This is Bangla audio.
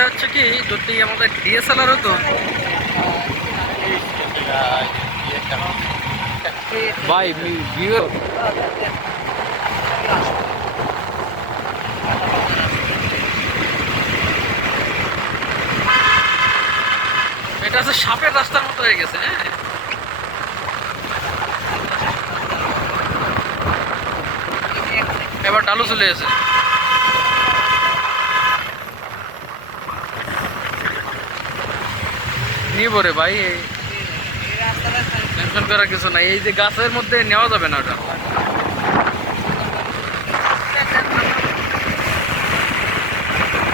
এটা হচ্ছে কি যদি আমাদের ডিএসএলআর হতো ভাই ভিউ এটা হচ্ছে সাপের রাস্তার মতো হয়ে গেছে। হ্যাঁ, এবার ডালু চলে এসে নিয়ে পরে ভাই টেনশন করার কিছু নাই, এই যে গাছের মধ্যে নেওয়া যাবে না ওটা।